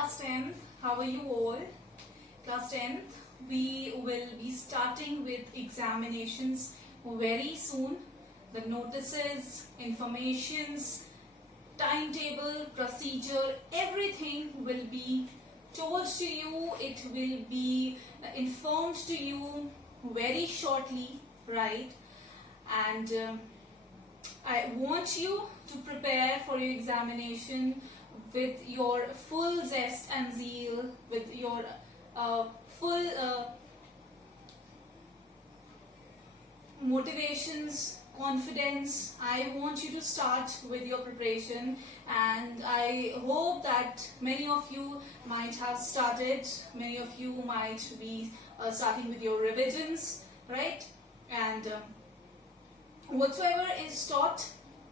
class 10th. How are you all? Class 10th, we will be starting with examinations very soon. The notices, informations, timetable, procedure, everything will be told to you. It will be informed to you very shortly, right? And I want you to prepare for your examination with your full zest and zeal, with your full motivations, confidence. I want you to start with your preparation, and I hope that many of you might have started, many of you might be starting with your revisions, right? And whatsoever is taught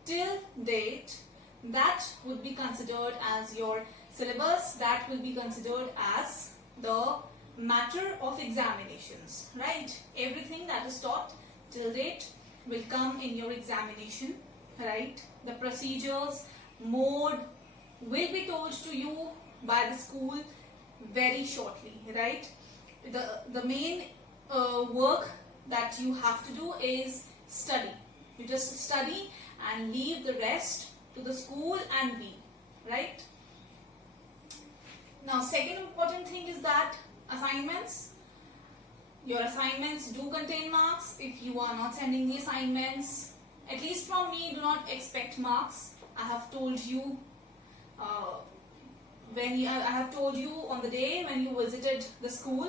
till date, that would be considered as your syllabus, that will be considered as the matter of examinations, right? Everything that is taught till date will come in your examination, right? The procedures, mode will be told to you by the school very shortly, right? The main work that you have to do is study. You just study and leave the rest to the school and we, right? Now, second important thing is that assignments. Your assignments do contain marks. If you are not sending the assignments, at least from me, do not expect marks. I have told you I have told you on the day when you visited the school,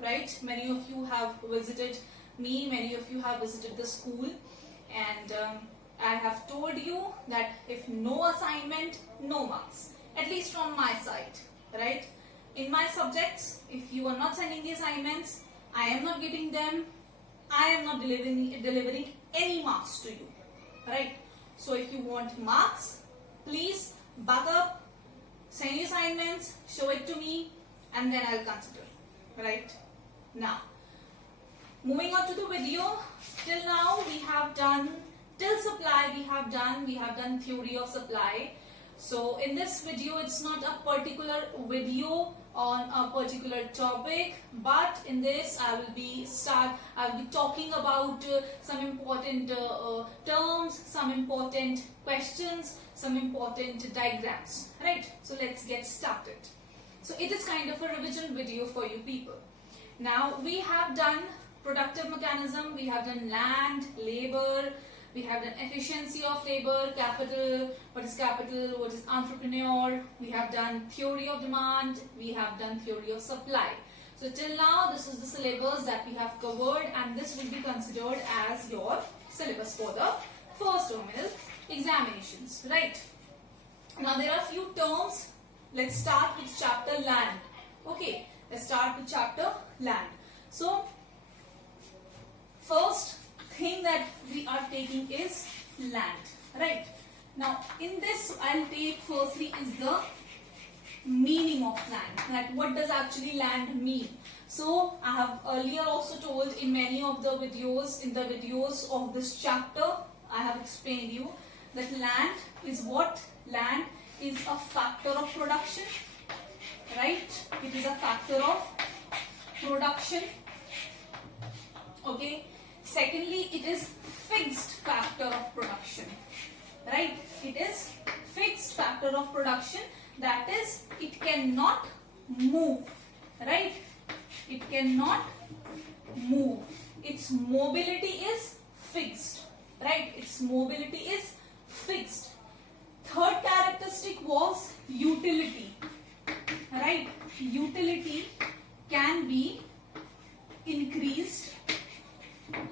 right? Many of you have visited me, many of you have visited the school, and I have told you that if no assignment, no marks, at least from my side, right? In my subjects, if you are not sending the assignments, I am not giving them, I am not delivering any marks to you, right? So if you want marks, please back up, send your assignments, show it to me, and then I'll consider, right? Now, moving on to the video, till now we have done, till supply we have done theory of supply. So in this video, it's not a particular video on a particular topic, but in this I will be talking about some important terms, some important questions, some important diagrams, right? So let's get started. So it is kind of a revision video for you people. Now we have done productive mechanism, we have done land, labor, we have done efficiency of labor, capital, what is entrepreneur, we have done theory of demand, we have done theory of supply. So till now this is the syllabus that we have covered, and this will be considered as your syllabus for the first terminal examinations, right? Now there are few terms. Let's start with chapter land. Okay, let's start with chapter land. So first thing that we are taking is land, right? Now in this I'll take firstly is the meaning of land, that what does actually land mean. So I have earlier also told in many of the videos, in the videos of this chapter, I have explained you that land is what? Land is a factor of production, right? It is a factor of production, okay? Secondly, it is fixed factor of production, right? It is fixed factor of production, that is, it cannot move, right? It cannot move. Its mobility is fixed, right? Its mobility is fixed. Third characteristic was utility, right? Utility can be increased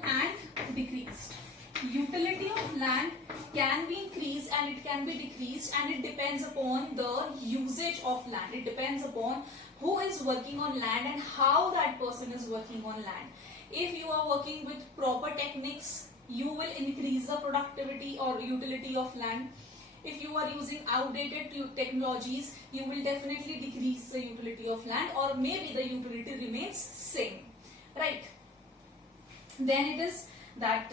and decreased. Utility of land can be increased and it can be decreased, and it depends upon the usage of land. It depends upon who is working on land and how that person is working on land. If you are working with proper techniques, you will increase the productivity or utility of land. If you are using outdated technologies, you will definitely decrease the utility of land, or maybe the utility remains same, right? Then it is that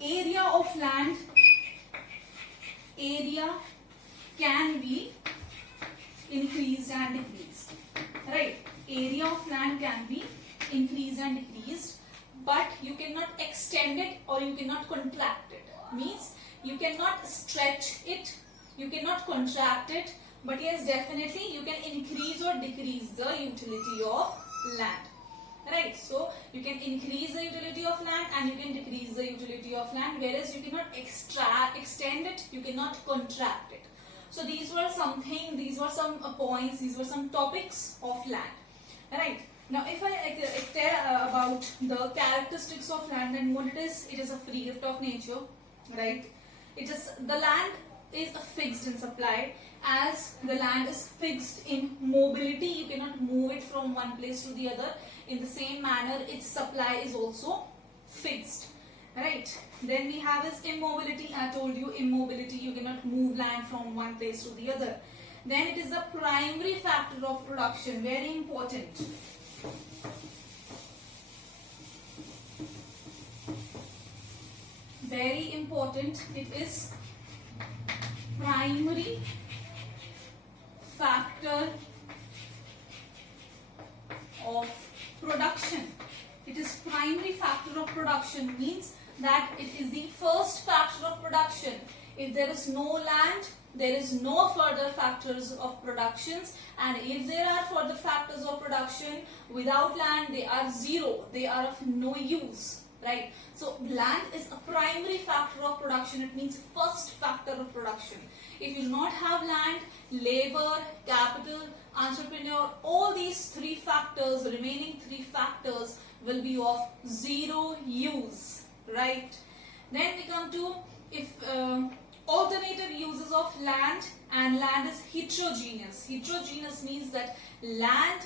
area of land, area can be increased increased and decreased, right? Area of land can be increased and decreased, but you cannot extend it or you cannot contract it. Means you cannot stretch it, you cannot contract it, but yes, definitely you can increase or decrease the utility of land. Right, so you can increase the utility of land and you can decrease the utility of land, whereas you cannot extend it, you cannot contract it. So these were some points, these were some topics of land. Right, now if I tell about the characteristics of land and what it is a free gift of nature, right? The land is fixed in supply. As the land is fixed in mobility, you cannot move it from one place to the other. In the same manner, its supply is also fixed, right? Then we have is immobility. I told you immobility, you cannot move land from one place to the other. Then it is the primary factor of production, very important. Very important, it is primary factor of production. It is primary factor of production, means that it is the first factor of production. If there is no land, there is no further factors of productions, and if there are further factors of production without land, they are zero, they are of no use, right? So land is a primary factor of production, it means first factor of production. If you do not have land, labor, capital, entrepreneur, all these three factors, remaining three factors will be of zero use, right? Then we come to alternative uses of land, and land is heterogeneous. Heterogeneous means that land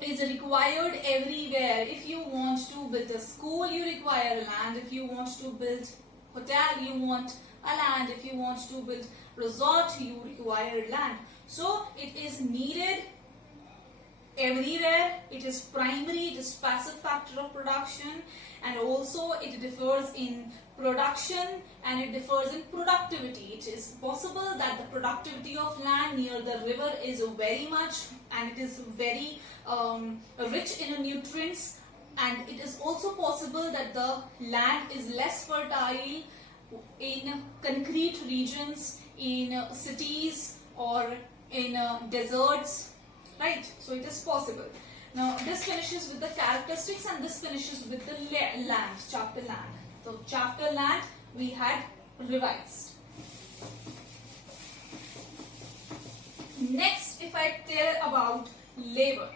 is required everywhere. If you want to build a school, you require land. If you want to build hotel, you want a land. If you want to build resort, you require land. So it is needed everywhere. It is primary, it is passive factor of production, and also it differs in production and it differs in productivity. It is possible that the productivity of land near the river is very much, and it is very rich in nutrients, and it is also possible that the land is less fertile in concrete regions, in cities, or in deserts, right? So it is possible. Now this finishes with the characteristics and this finishes with the land, chapter land. So chapter land we had revised. Next, if I tell about labor,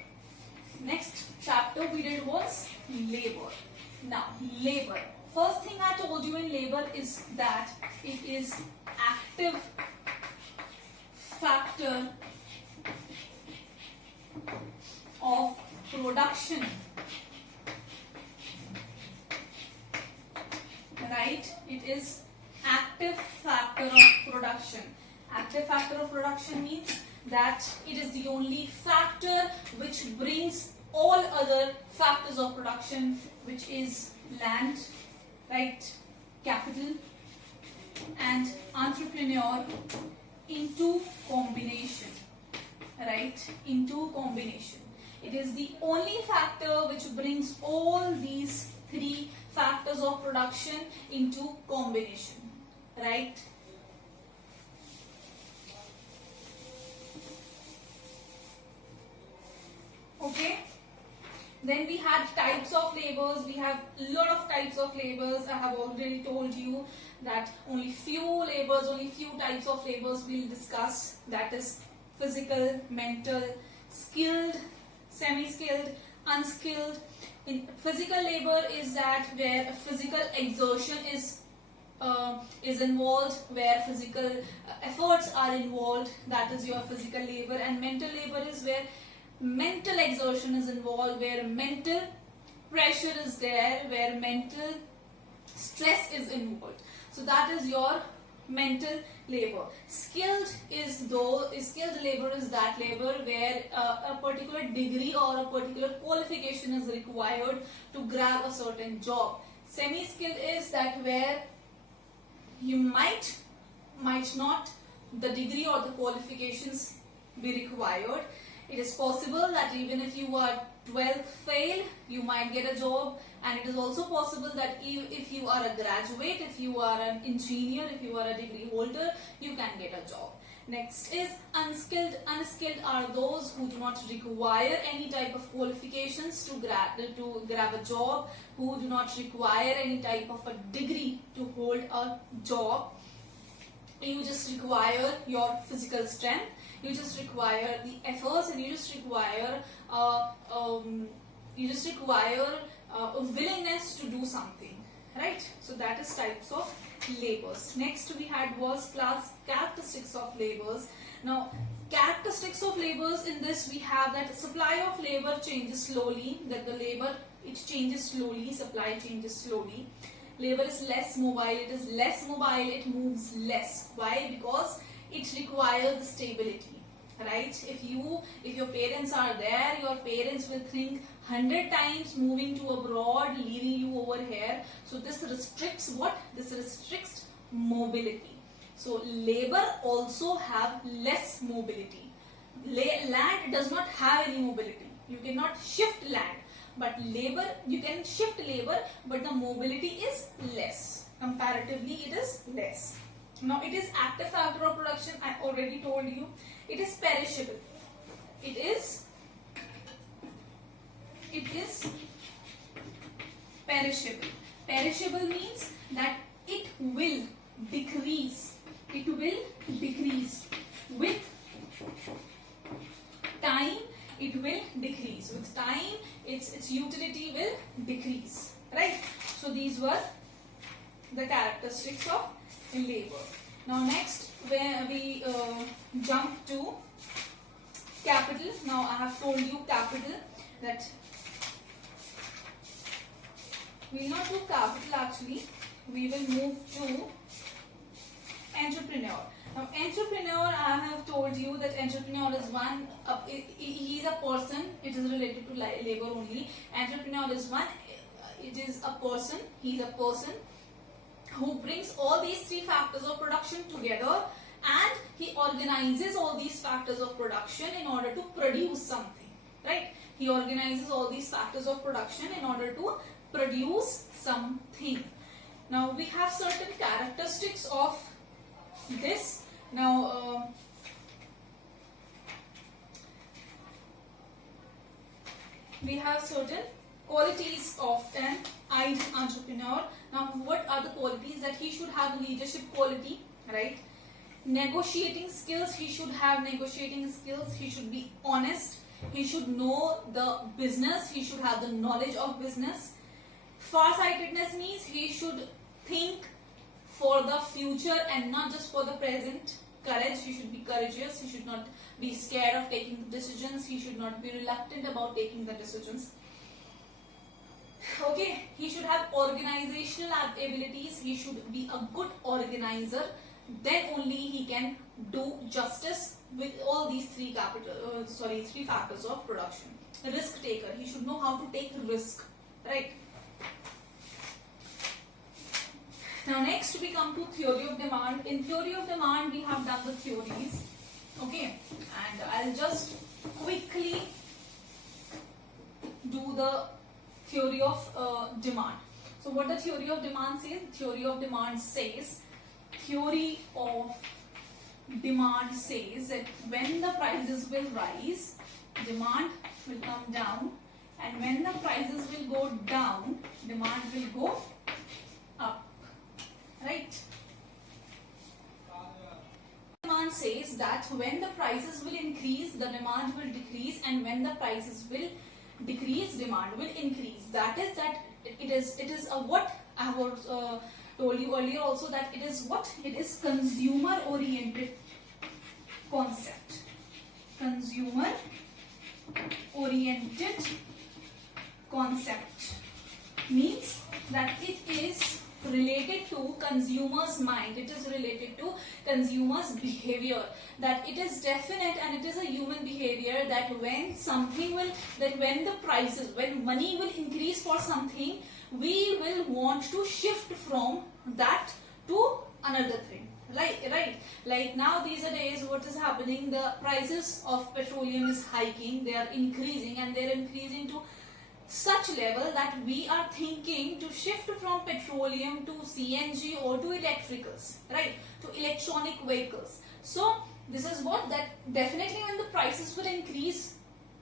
next chapter we did was labor. Now labor, first thing I told you in labor is that it is active factor of production, right? It is active factor of production. Active factor of production means that it is the only factor which brings all other factors of production, which is land, right, capital and entrepreneur, into combination, right, into combination. It is the only factor which brings all these three factors of production into combination, right? Okay. Then we had types of labors. We have a lot of types of labors. I have already told you that only few types of labors we'll discuss. That is physical, mental, skilled, semi-skilled, unskilled. In physical labor is that where physical exertion is involved, where physical efforts are involved. That is your physical labor. And mental labor is where mental exertion is involved, where mental pressure is there, where mental stress is involved. So that is your mental labor. Skilled labor is that labor where a particular degree or a particular qualification is required to grab a certain job. Semi-skilled is that where you might not, the degree or the qualifications be required. It is possible that even if you are 12th fail, you might get a job, and it is also possible that if you are a graduate, if you are an engineer, if you are a degree holder, you can get a job. Next is unskilled. Unskilled are those who do not require any type of qualifications to grab a job, who do not require any type of a degree to hold a job. You just require your physical strength, you just require the efforts, and you just require a willingness to do something, right? So that is types of labors. Next we had was class characteristics of labors. Now characteristics of labors, in this we have that supply of labor changes slowly, that the labor, it changes slowly, supply changes slowly. Labor is less mobile, it is less mobile, it moves less. Why? Because it requires stability, right? If your parents are there, your parents will think 100 times moving to abroad, leaving you over here. So this restricts what? This restricts mobility. So labor also have less mobility. Land does not have any mobility. You cannot shift land. But labor, you can shift labor, but the mobility is less. Comparatively, it is less. Now, it is active factor of production. I already told you. It is perishable. It is perishable. Perishable means that it will decrease. It will decrease with time. It will decrease with time. Its utility will decrease, right? So these were the characteristics of labor. Now next, where we jump to capital. Now I have told you capital, that we will not do capital actually. We will move to entrepreneur. Now, entrepreneur, I have told you that entrepreneur is one, he is a person, it is related to labor only. Entrepreneur is one, it is a person, he is a person who brings all these three factors of production together, and he organizes all these factors of production in order to produce something, right? He organizes all these factors of production in order to produce something. Now, we have certain characteristics of this. Now, we have certain qualities of an entrepreneur. Now, what are the qualities? That he should have leadership quality, right? Negotiating skills, he should have negotiating skills. He should be honest. He should know the business. He should have the knowledge of business. Farsightedness means he should think for the future and not just for the present. Courage, he should be courageous. He should not be scared of taking decisions. He should not be reluctant about taking the decisions. Okay, he should have organizational abilities. He should be a good organizer. Then only he can do justice with all these three factors of production. Risk taker, he should know how to take risk, right? Now next we come to theory of demand. In theory of demand we have done the theories, okay, and I'll just quickly do the theory of demand. So what the theory of demand says? Theory of demand says that when the prices will rise, demand will come down, and when the prices will go down, demand will go up. Right? Demand says that when the prices will increase, the demand will decrease, and when the prices will decrease, demand will increase. That is it is what I have told you earlier also, that it is what? It is consumer oriented concept. Consumer oriented concept means that it is related to consumers' mind, it is related to consumers' behavior, that it is definite and it is a human behavior that when money will increase for something, we will want to shift from that to another thing, Right. Like now these are days, what is happening? The prices of petroleum is hiking. They are increasing, and they are increasing to such level that we are thinking to shift from petroleum to CNG or to electricals, right? To electronic vehicles. So this is what that definitely when the prices will increase,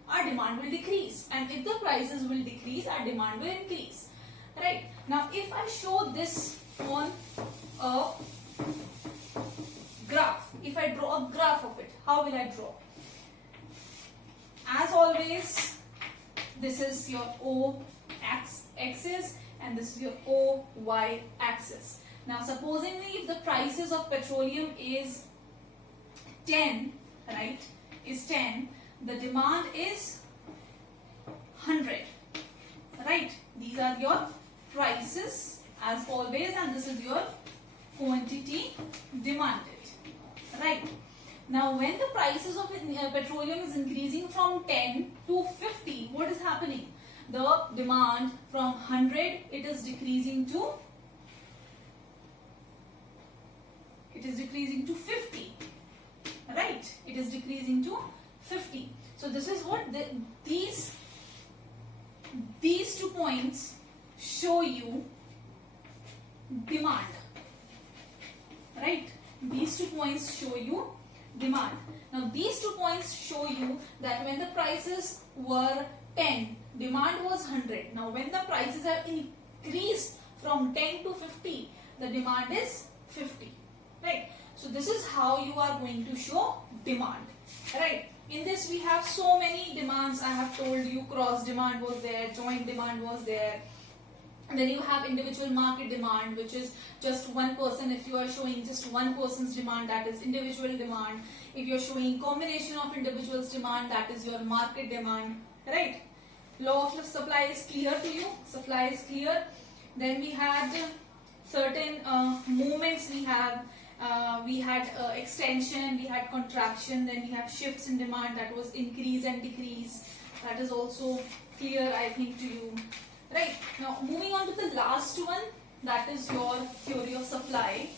our demand will decrease, and if the prices will decrease, our demand will increase, right? Now if I show this on a graph, if I draw a graph of it, how will I draw? As always, this is your O axis and this is your OY axis. Now supposingly if the prices of petroleum is 10, right, is 10, the demand is 100, right? These are your prices as always, and this is your quantity demanded, right? Now when the prices of petroleum is increasing from 10 to 50, what is happening? The demand from 100, it is decreasing to 50, right? It is decreasing to 50. So this is what these 2 points show you demand, right? These 2 points show you demand. Now these 2 points show you that when the prices were 10, demand was 100. Now when the prices have increased from 10 to 50, the demand is 50, right? So this is how you are going to show demand, right? In this we have so many demands. I have told you cross demand was there, joint demand was there. And then you have individual market demand, which is just one person. If you are showing just one person's demand, that is individual demand. If you are showing combination of individuals' demand, that is your market demand, right? Law of supply is clear to you. Supply is clear. Then we had certain movements. We had extension, we had contraction, then we have shifts in demand, that was increase and decrease. That is also clear, I think, to you. Right, now moving on to the last one, that is your theory of supply.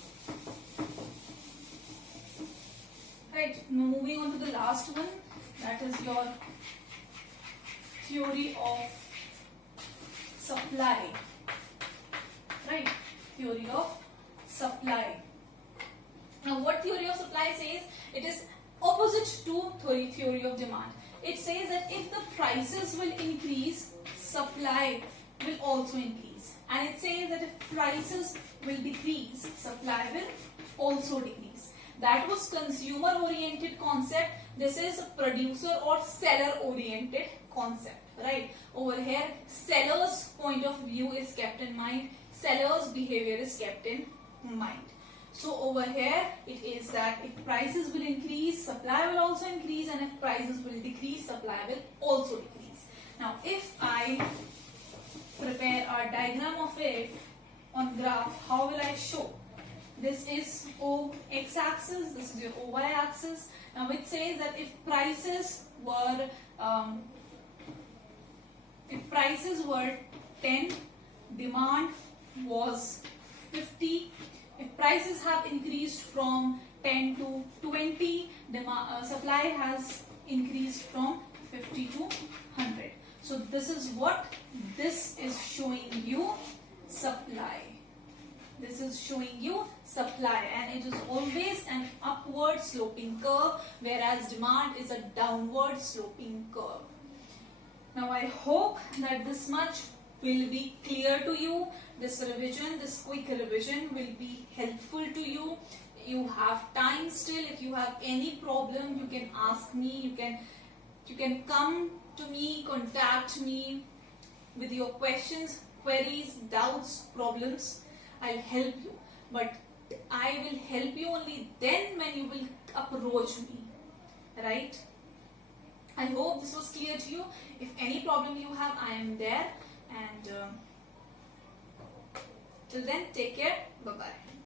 Right, moving on to the last one, that is your theory of supply. Right, theory of supply. Now what theory of supply says? It is opposite to theory of demand. It says that if the prices will increase, supply will also increase, and it says that if prices will decrease, supply will also decrease. That was consumer oriented concept. This is producer or seller oriented concept, right? Over here seller's point of view is kept in mind, seller's behavior is kept in mind. So over here it is that if prices will increase, supply will also increase, and if prices will decrease, supply will also decrease. Now if I prepare a diagram of it on graph, how will I show? This is O x-axis, this is your OY axis. Now it says that if prices were 10, demand was 50. If prices have increased from 10 to 20, supply has increased from 50 to 100. So this is what this is showing you, supply. This is showing you supply, and it is always an upward sloping curve, whereas demand is a downward sloping curve. Now I hope that this much will be clear to you. This revision, this quick revision will be helpful to you. You have time still. If you have any problem, you can ask me. You can come to me, contact me with your questions, queries, doubts, problems. I'll help you. But I will help you only then when you will approach me. Right? I hope this was clear to you. If any problem you have, I am there. And till then, take care. Bye-bye.